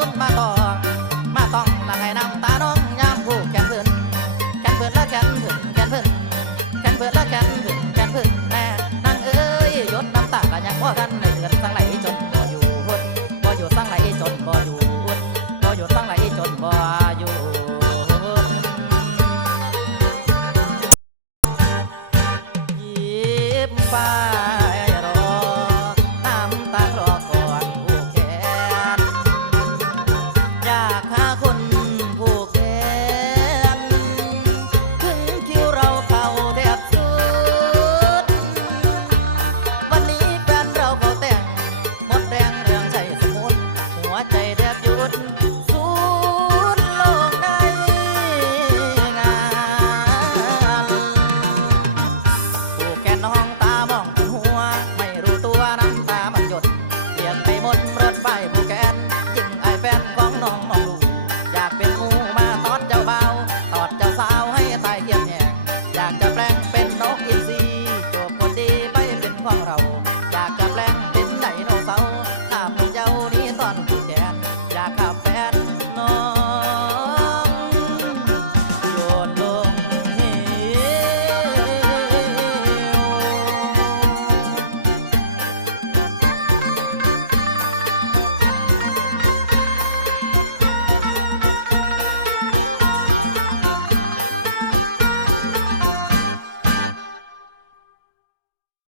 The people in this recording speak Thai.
ุนมาต่อมาต้องาให้น้ำตาน้องยามผู้แขนเพิ่นแขนเพิ่นละแขนเพิ่นแขนเพิ่นแขนเพิ่นละแขนเพิ่นแขนเพิ่นแน่นั่งเอ้ยยศน้ำตาละยังพ่ากันในเดือนสังไหลจนบ่อยู่หุ่นบ่อยู่สังไหลจนบ่อยู่หุ่นบ่อยู่สังไหลจนบ่อยู่ยิ้มฟ้า Amaral.